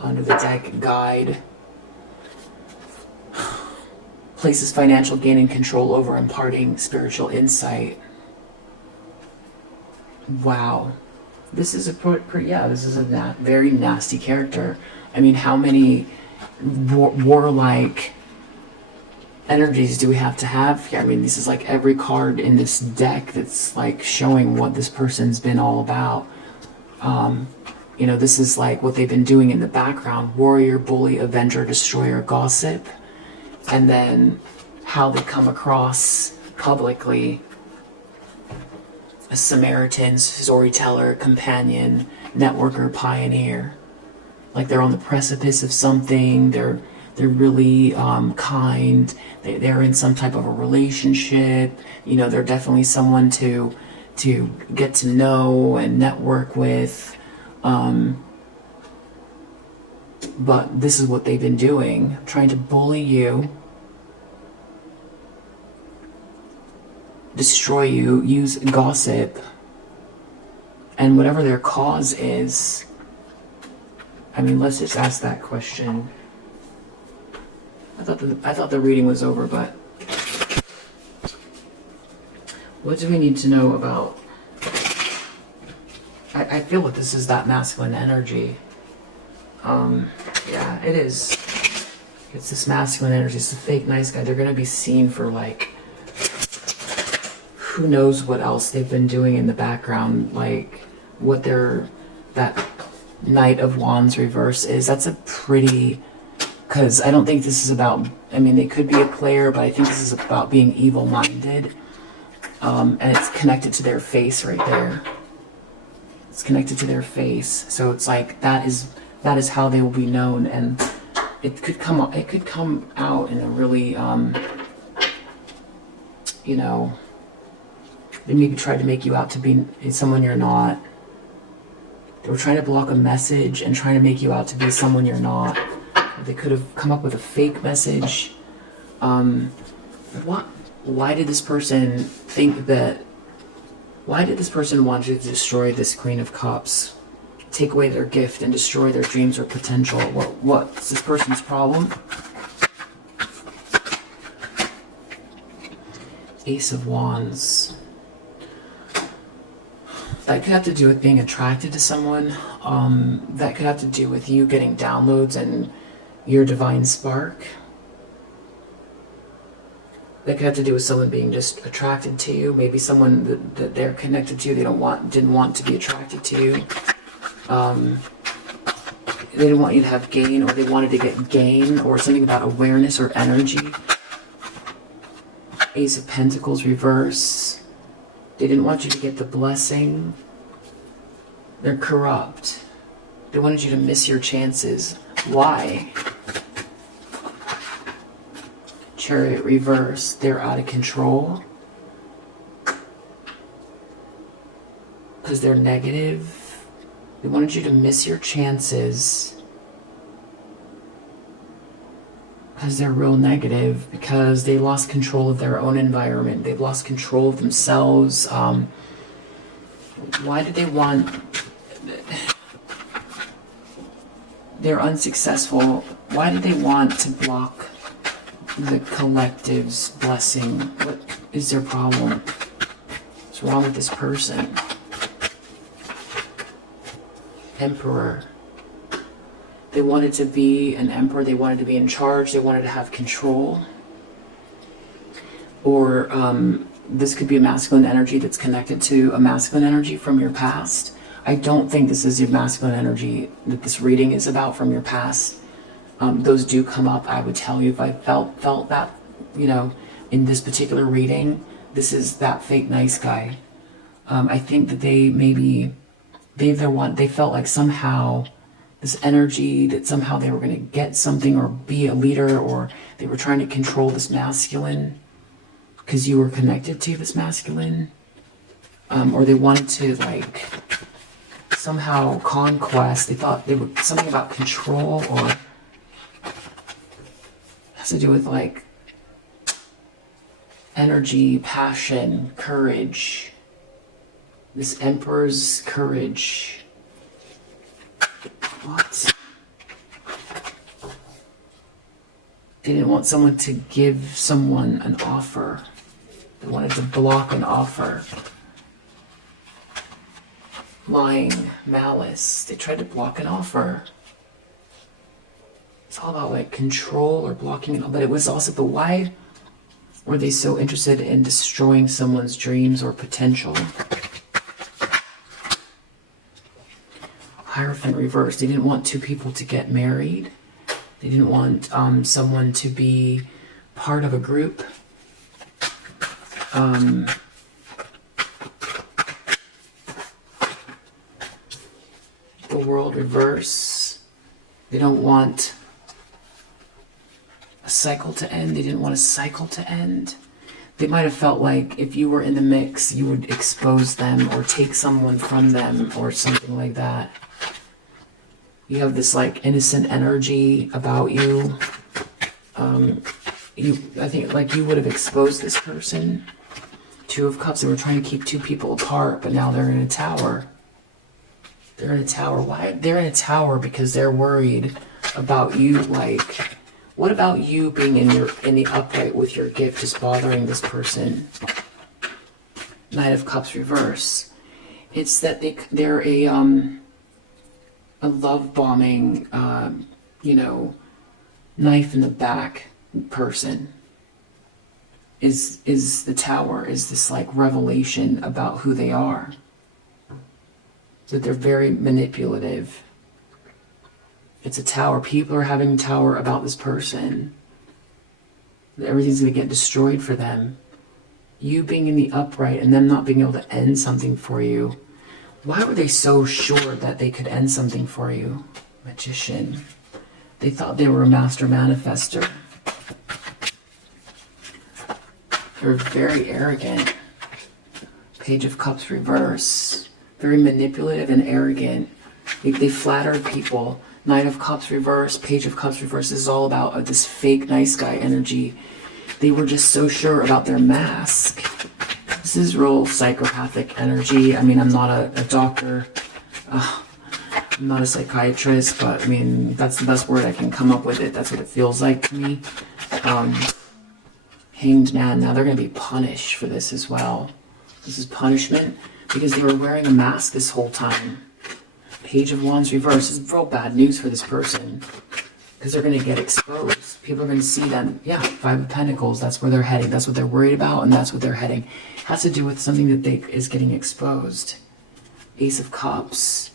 Under the deck, guide. Places financial gain and control over imparting spiritual insight. Wow. This is a this is a very nasty character. I mean, how many warlike energies do we have to have here? I mean, this is like every card in this deck that's like showing what this person's been all about. You know, this is like what they've been doing in the background. Warrior, bully, avenger, destroyer, gossip. And then how they come across publicly. A Samaritan, storyteller, companion, networker, pioneer. Like they're on the precipice of something. They're They're really kind. They're in some type of a relationship. You know, they're definitely someone to get to know and network with. But this is what they've been doing, trying to bully you, destroy you, use gossip, and whatever their cause is. I mean, let's just ask that question. I thought the reading was over, but what do we need to know about? I feel like this is that masculine energy. Yeah, it is. It's this masculine energy. It's the fake nice guy. They're gonna be seen for like, who knows what else they've been doing in the background, like what that Knight of Wands reverse is. That's a pretty, because I don't think this is about, I mean, they could be a player, but I think this is about being evil-minded. And it's connected to their face right there. It's connected to their face. So it's like, that is how they will be known. And it could come out in a really, you know, they maybe tried to make you out to be someone you're not. They were trying to block a message and trying to make you out to be someone you're not. They could have come up with a fake message. Why did this person think that? Why did this person want to destroy this Queen of Cups? Take away their gift and destroy their dreams or potential? What's this person's problem? Ace of Wands. That could have to do with being attracted to someone. That could have to do with you getting downloads and your divine spark. That could have to do with someone being just attracted to you. Maybe someone that they're connected to, didn't want to be attracted to you. They didn't want you to have gain, or they wanted to get gain, or something about awareness or energy. Ace of Pentacles reverse. They didn't want you to get the blessing. They're corrupt. They wanted you to miss your chances. Why? Chariot reverse. They're out of control. Because they're negative. They wanted you to miss your chances. Because they're real negative. Because they lost control of their own environment. They've lost control of themselves. Why did they want... They're unsuccessful. Why did they want to block the collective's blessing? What is their problem? What's wrong with this person? Emperor. They wanted to be an emperor. They wanted to be in charge. They wanted to have control. Or this could be a masculine energy that's connected to a masculine energy from your past. I don't think this is your masculine energy that this reading is about from your past. Those do come up. I would tell you if I felt that, you know, in this particular reading, this is that fake nice guy. I think that they felt like somehow this energy, that somehow they were going to get something or be a leader, or they were trying to control this masculine because you were connected to this masculine, or they wanted to like somehow conquest. They thought they were something about control, or has to do with like energy, passion, courage. This Emperor's courage. What? They didn't want someone to give someone an offer. They wanted to block an offer. Lying, malice. They tried to block an offer. It's all about like control or blocking it. But it was also, but why were they so interested in destroying someone's dreams or potential? Hierophant reverse. They didn't want two people to get married. They didn't want someone to be part of a group. The World reverse. They don't want cycle to end. They didn't want a cycle to end. They might have felt like if you were in the mix, you would expose them or take someone from them or something like that. You have this like innocent energy about you. I think like you would have exposed this person. Two of Cups, they were trying to keep two people apart, but now they're in a tower. They're in a tower. Why? They're in a tower because they're worried about you. Like, what about you being in the upright with your gift is bothering this person? Knight of Cups reverse. It's that they're a love bombing, knife in the back person. Is the tower, is this like revelation about who they are. That they're very manipulative. It's a tower. People are having a tower about this person. Everything's going to get destroyed for them. You being in the upright and them not being able to end something for you. Why were they so sure that they could end something for you? Magician. They thought they were a master manifester. They're very arrogant. Page of Cups reverse. Very manipulative and arrogant. They flattered people. Knight of Cups reverse. Page of Cups reverse. This is all about this fake nice guy energy. They were just so sure about their mask. This is real psychopathic energy. I mean, I'm not a doctor. I'm not a psychiatrist, but I mean, that's the best word I can come up with it. That's what it feels like to me. Hanged Man. Now they're going to be punished for this as well. This is punishment because they were wearing a mask this whole time. Page of Wands reverse. This is real bad news for this person because they're going to get exposed. People are going to see them. Yeah, Five of Pentacles. That's where they're heading. That's what they're worried about, and that's what they're heading. It has to do with something that is getting exposed. Ace of Cups.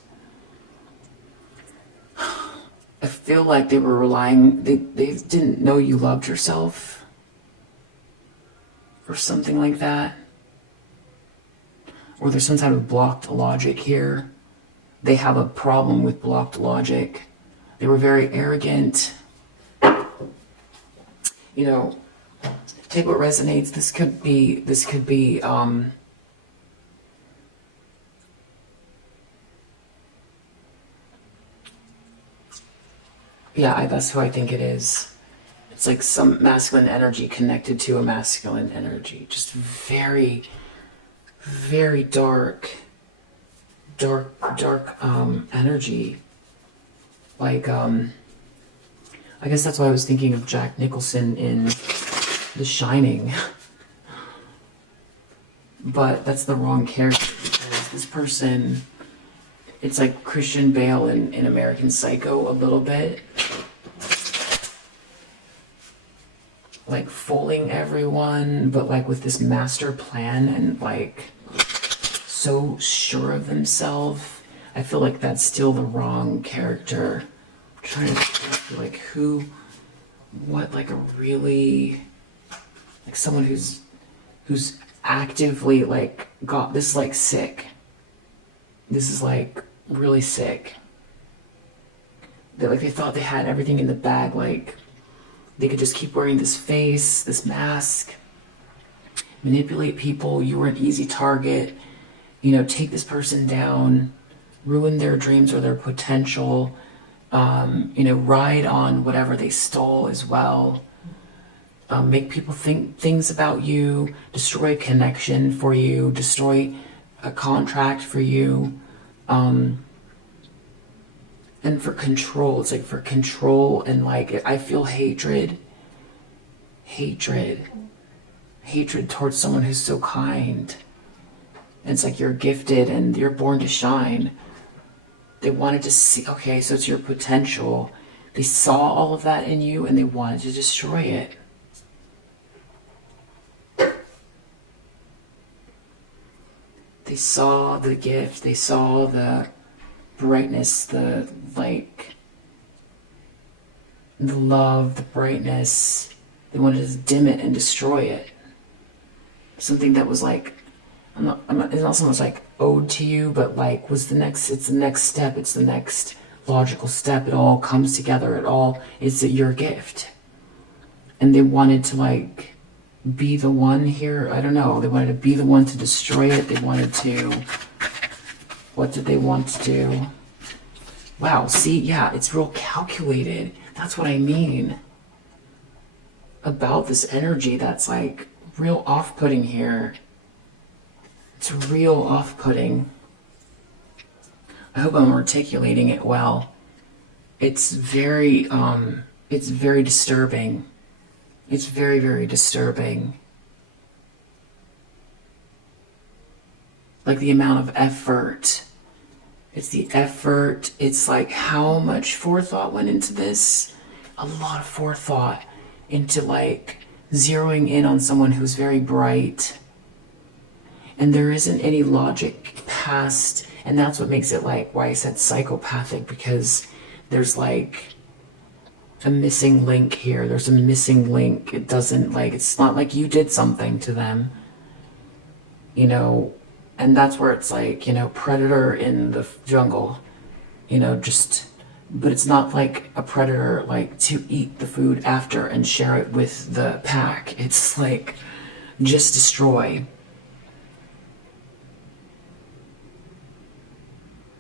I feel like they were relying. They didn't know you loved yourself. Or something like that. Or there's some type of blocked logic here. They have a problem with blocked logic. They were very arrogant. You know, take what resonates. This could be, yeah, that's who I think it is. It's like some masculine energy connected to a masculine energy. Just very, very dark energy. Like, I guess that's why I was thinking of Jack Nicholson in The Shining. But that's the wrong character because this person, it's like Christian Bale in American Psycho a little bit. Like fooling everyone, but like with this master plan and like so sure of themselves. I feel like that's still the wrong character. I'm trying to think like what like a really, like someone who's actively like got this like sick. This is like really sick. They thought they had everything in the bag, like they could just keep wearing this face, this mask, manipulate people. You were an easy target. Take this person down, ruin their dreams or their potential, ride on whatever they stole as well. Make people think things about you, destroy a connection for you, destroy a contract for you. And for control, it's like for control and like, I feel hatred towards someone who's so kind. And it's like you're gifted and you're born to shine. They wanted to see, okay, so it's your potential. They saw all of that in you and they wanted to destroy it. They saw the gift, they saw the brightness, the like, the love, the brightness. They wanted to dim it and destroy it. Something that was like, it's not so much like owed to you, but like it's the next step, it's the next logical step. It all comes together, it's your gift. and they wanted to like be the one here. I don't know. They wanted to be the one to destroy it. They wanted to, what did they want to do? Wow, see, yeah, it's real calculated. That's what I mean about this energy that's like real off-putting here. It's real off-putting. I hope I'm articulating it well. It's very disturbing. It's very, very disturbing. Like the amount of effort. It's the effort. It's like how much forethought went into this. A lot of forethought into like zeroing in on someone who's very bright. And there isn't any logic past, and that's what makes it like why I said psychopathic, because there's like a missing link here. There's a missing link. It doesn't like, it's not like you did something to them, you know, and that's where it's like, you know, predator in the jungle, you know, just, but it's not like a predator like to eat the food after and share it with the pack. It's like just destroy.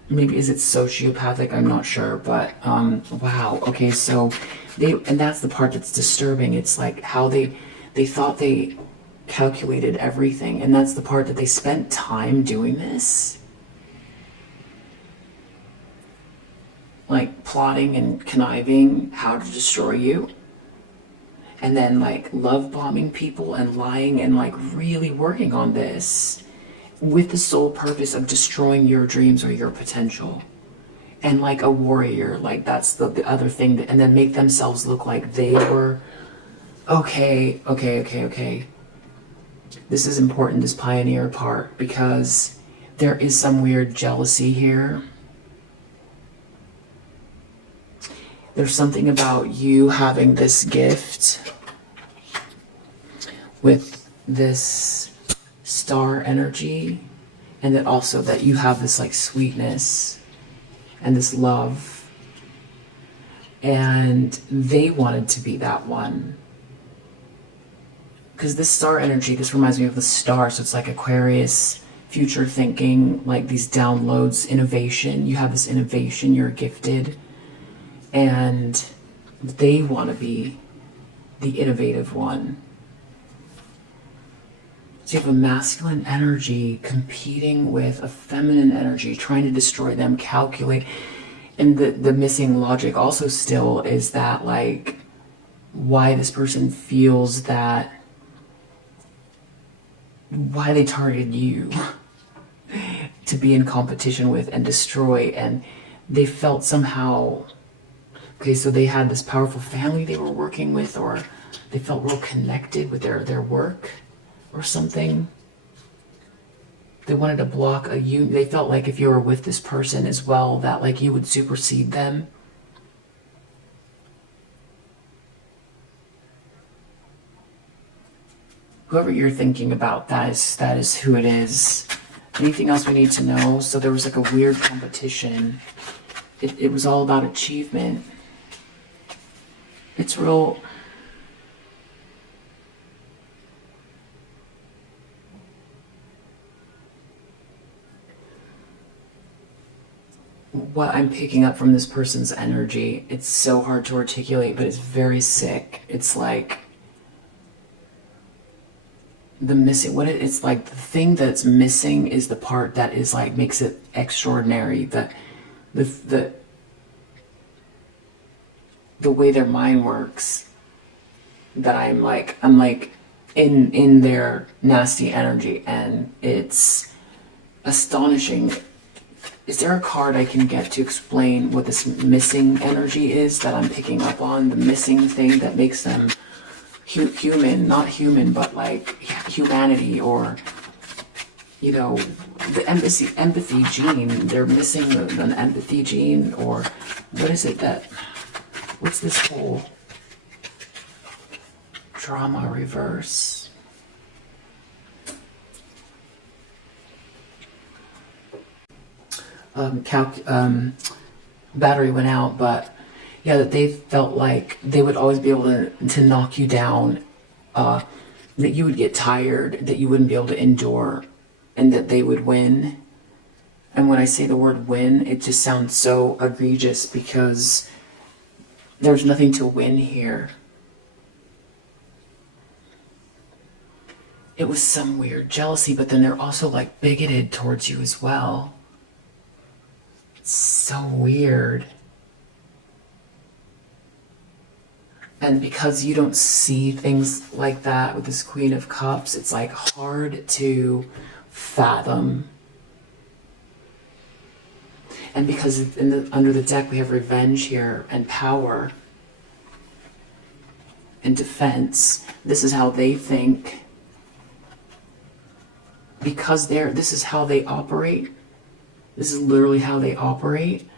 Maybe is it sociopathic? I'm not sure, but wow. Okay, so and that's the part that's disturbing. It's like how they thought they calculated everything, and that's the part that they spent time doing this, like plotting and conniving how to destroy you, and then like love bombing people and lying and like really working on this with the sole purpose of destroying your dreams or your potential. And like a warrior, like that's the other thing that, and then make themselves look like they were okay. This is important, this pioneer part, because there is some weird jealousy here. There's something about you having this gift with this star energy, and that also that you have this like sweetness and this love, and they wanted to be that one, because this star energy, this reminds me of the star, so it's like Aquarius, future thinking, like these downloads, innovation. You have this innovation, you're gifted, and they want to be the innovative one. So you have a masculine energy competing with a feminine energy, trying to destroy them, calculate. And the missing logic also still is that like why this person feels that, why they targeted you to be in competition with and destroy. And they felt somehow, okay, so they had this powerful family they were working with, or they felt real connected with their work or something. They wanted to block a union. They felt like if you were with this person as well, that like you would supersede them. Whoever you're thinking about, that is who it is. Anything else we need to know? So there was like a weird competition. It was all about achievement. It's real. What I'm picking up from this person's energy, it's so hard to articulate, but it's very sick. It's like the missing, it's like the thing that's missing is the part that is like makes it extraordinary. The way their mind works, that I'm like in their nasty energy, and it's astonishing. Is there a card I can get to explain what this missing energy is that I'm picking up on? The missing thing that makes them human, not human, but like humanity, or, you know, the empathy gene. They're missing an empathy gene, or what is it that, what's this whole drama reverse? Battery went out, but Yeah, that they felt like they would always be able to knock you down, that you would get tired, that you wouldn't be able to endure, and that they would win. And when I say the word win, it just sounds so egregious because there's nothing to win here. It was some weird jealousy, but then they're also like bigoted towards you as well. It's so weird. And because you don't see things like that with this Queen of Cups, it's like hard to fathom. And because under the deck we have revenge here and power and defense, this is how they think. Because this is how they operate. This is literally how they operate.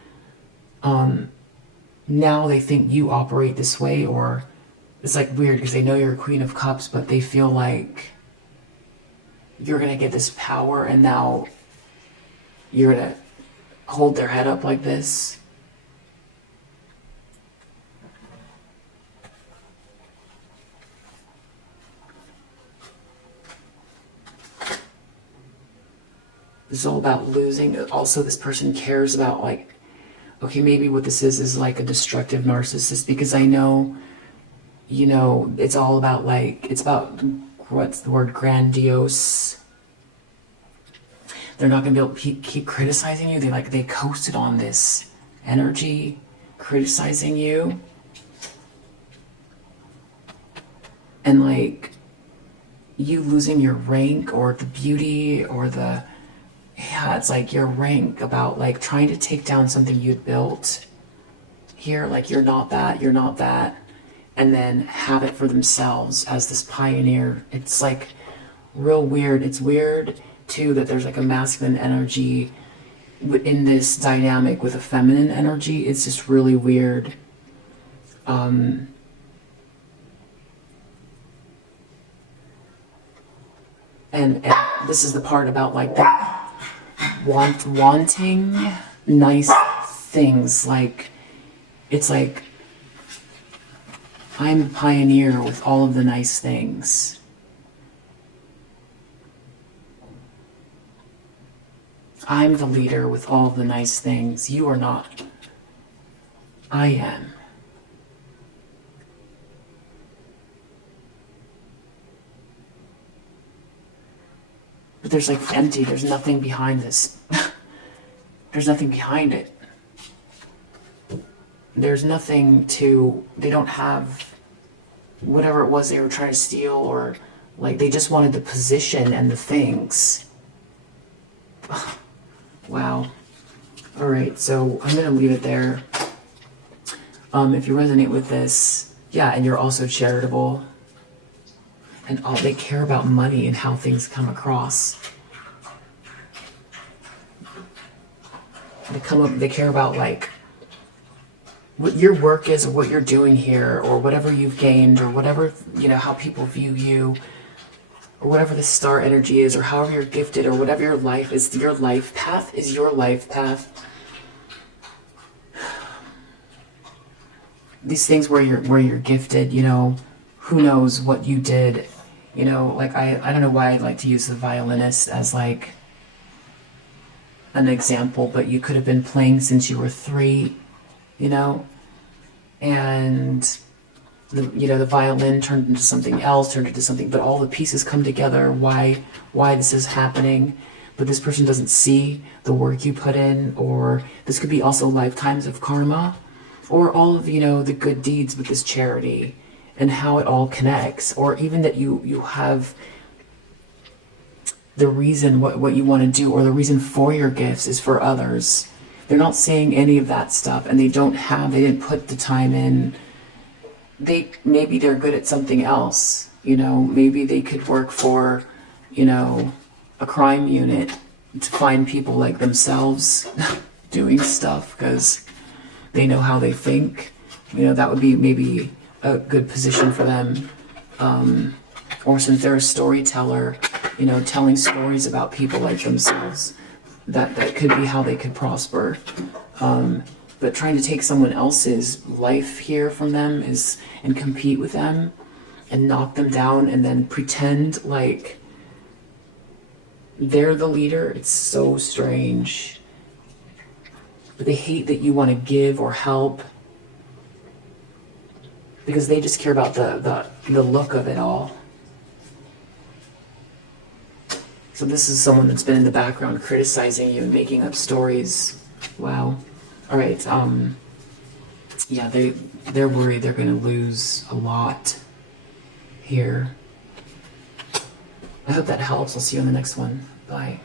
Now they think you operate this way, or it's like weird because they know you're a Queen of Cups, but they feel like you're going to get this power and now you're going to hold their head up like this. This is all about losing. Also, this person cares about, like, okay, maybe what this is like a destructive narcissist, because I know, you know, it's all about, like, it's about, what's the word, grandiose. They're not going to be able to keep criticizing you. They coasted on this energy, criticizing you. And, like, you losing your rank or the beauty or the, yeah, it's like your rank about, like, trying to take down something you'd built here. Like, you're not that, you're not that. And then have it for themselves as this pioneer. It's, like, real weird. It's weird too that there's like a masculine energy in this dynamic with a feminine energy. It's just really weird. And this is the part about, like, that wanting nice things. Like, it's like, I'm the pioneer with all of the nice things. I'm the leader with all the nice things. You are not. I am. But there's, like, empty. There's nothing behind this. There's nothing behind it. There's nothing to... They don't have whatever it was they were trying to steal, or, like, they just wanted the position and the things. Wow. All right, so I'm going to leave it there. If you resonate with this, yeah, and you're also charitable, and they care about money and how things come across. They care about, like, what your work is, or what you're doing here, or whatever you've gained, or whatever, you know, how people view you, or whatever the star energy is, or however you're gifted, or whatever your life is. Your life path is your life path. These things where you're gifted, you know, who knows what you did, you know, like, I don't know why I like to use the violinist as, like, an example, but you could have been playing since you were 3, you know, and the violin turned into something else, but all the pieces come together, why this is happening. But this person doesn't see the work you put in, or this could be also lifetimes of karma, or all of, you know, the good deeds with this charity and how it all connects, or even that you have the reason what you want to do, or the reason for your gifts is for others. They're not saying any of that stuff, and they didn't put the time in. Maybe they're good at something else, you know, maybe they could work for, you know, a crime unit to find people like themselves doing stuff because they know how they think. You know, that would be maybe a good position for them. Or since they're a storyteller, you know, telling stories about people like themselves, that could be how they could prosper. But trying to take someone else's life here from them and compete with them and knock them down and then pretend like they're the leader. It's so strange. But they hate that you want to give or help because they just care about the look of it all. So this is someone that's been in the background criticizing you and making up stories. Wow. All right. Yeah, they're worried they're going to lose a lot here. I hope that helps. I'll see you on the next one. Bye.